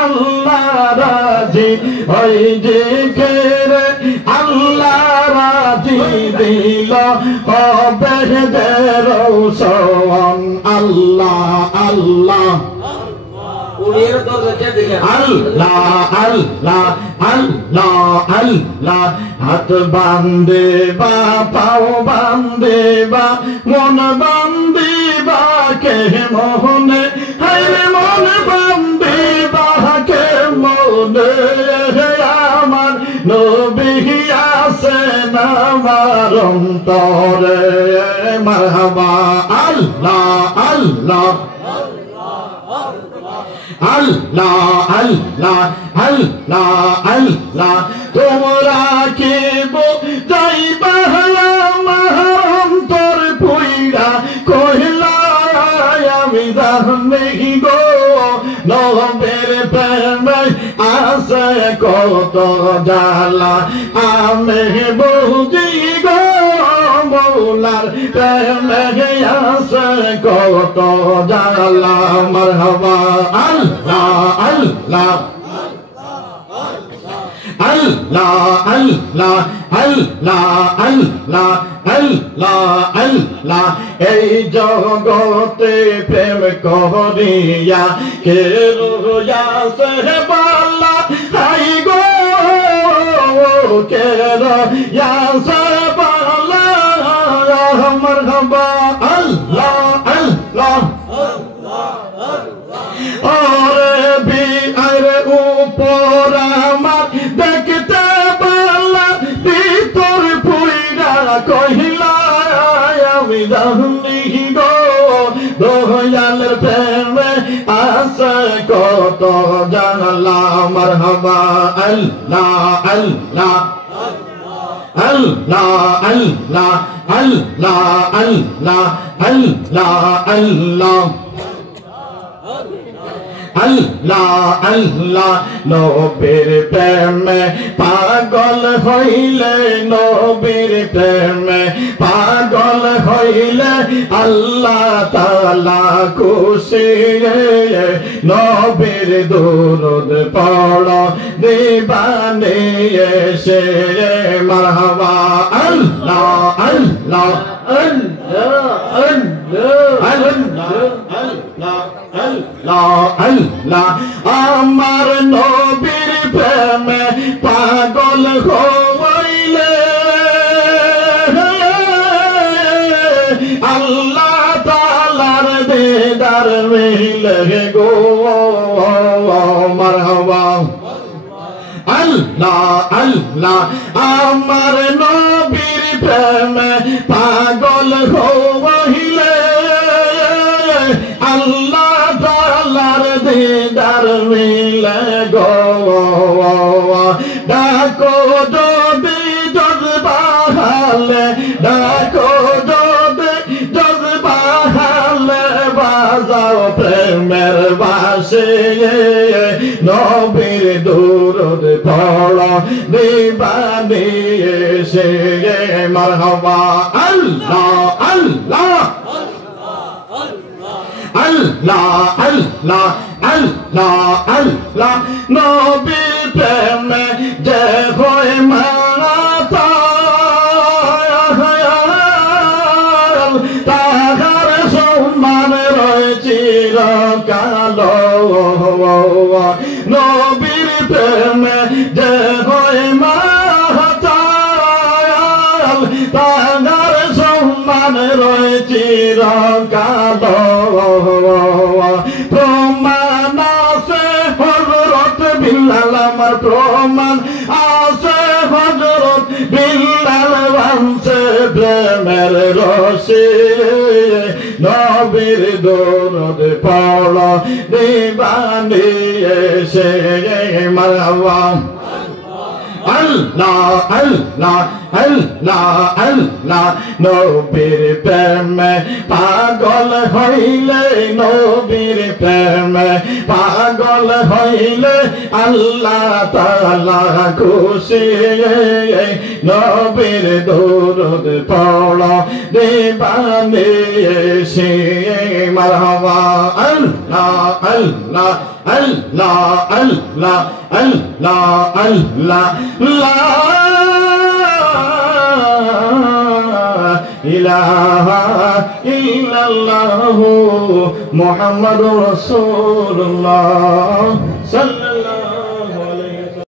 আল্লাহ রাজি ওই জিকিরে আল্লাহ রাজি দিল হবে যে রৌশন আল্লাহ আল্লাহ আল্লাহ আল্লাহ আল্লাহ আল্লাহ হাত বান্ধে বা পাও বান্ধে বা মন বান্ধে বা কে মোহনে হায় মন বান্ধে বা কে মনে আমার নবী আছেন আমার অন্তরে মারহাবা আল্লাহ আল্লাহ আল্লাহ আল্লাহ আল্লাহ আল্লাহ তোমরা কে যাইবা আমার অন্তর পুইরা কহিলা আমি জানি গো নবের প্রেমে আছে কত জ্বালা আমি বুঝি গো মৌলার প্রেমে আছে কত জ্বালা মারহাবা আল্লাহ আল্লাহ আল্লাহ আল্লাহ আল্লাহ আল্লাহ আল্লাহ আল্লাহ এই জগতে প্রেম করিয়া কে রয়াছে বালা হাই গো কে রয়াছে বালা মারহাবা আল্লাহ আল্লাহ ওরে বিআরে উপর আমার দেখতে বালা ভিতর পুইরা কহিলা আমি জানি গো দয়ালের প্রেমে আছে কত জানলা মারহাবা আল্লাহ আল্লাহ আল্লাহ আল্লাহ আল্লাহ আল্লাহ আল্লাহ আল্লাহ আল্লাহ আল্লাহ নবীর প্রেমে পাগল হইলে নবীর প্রেমে পাগল হইলে আল্লাহ তাআলা খুশি নবীর দুরূদ পড়ো দিবানে এসে মারহাবা আল্লাহ আল্লাহ আল্লাহ আল্লাহ আল্লাহ আল্লাহ আল্লাহ আমার নবীর প্রেমে পাগল হইলে আল্লাহ তাআলার দিদার মিলে গো মারহাবা আল্লাহ আল্লাহ আমার নবীর প্রেমে পাগল হইলে আল্লাহ তাআলার দিদার মিলে গো ডাকো যদি জজবাহালে ডাকো যদি জজবাহালে বাজাও প্রেমের বাঁশি নবীর দুরূদ পড়ো দিবানে এসে মারহাবা আল্লাহ আল্লাহ আল্লাহ আল্লাহ আল্লাহ আল্লাহ নবী প্রেমে যে হয় মাতা তাহার সম্মান রয়েছে চিরকাল নবীর প্রেমে যে হয় মাতা তাহার সম্মান রয়েছে চিরকাল প্রমাণ আছে হযরত বিল্লাল আমার প্রমাণ আছে হযরত বিল্লাল বানছে প্রেমের রশি নবীর দুরূদ পড়ো দিবানে এসে মারহাবা আল্লাহ আল্লাহ আল্লাহ আল্লাহ নবীর প্রেমে পাগল হইলে নবীর প্রেমে পাগল হইলে আল্লাহ তাআলা খুশি নবীর দরুদ পড়ো দিবানে এসে মারহাবা আল্লাহ আল্লাহ আল্লাহ আল্লাহ আল্লাহ আল্লাহ লা ইলাহা ইল্লাল্লাহু মুহাম্মাদুর রাসূলুল্লাহ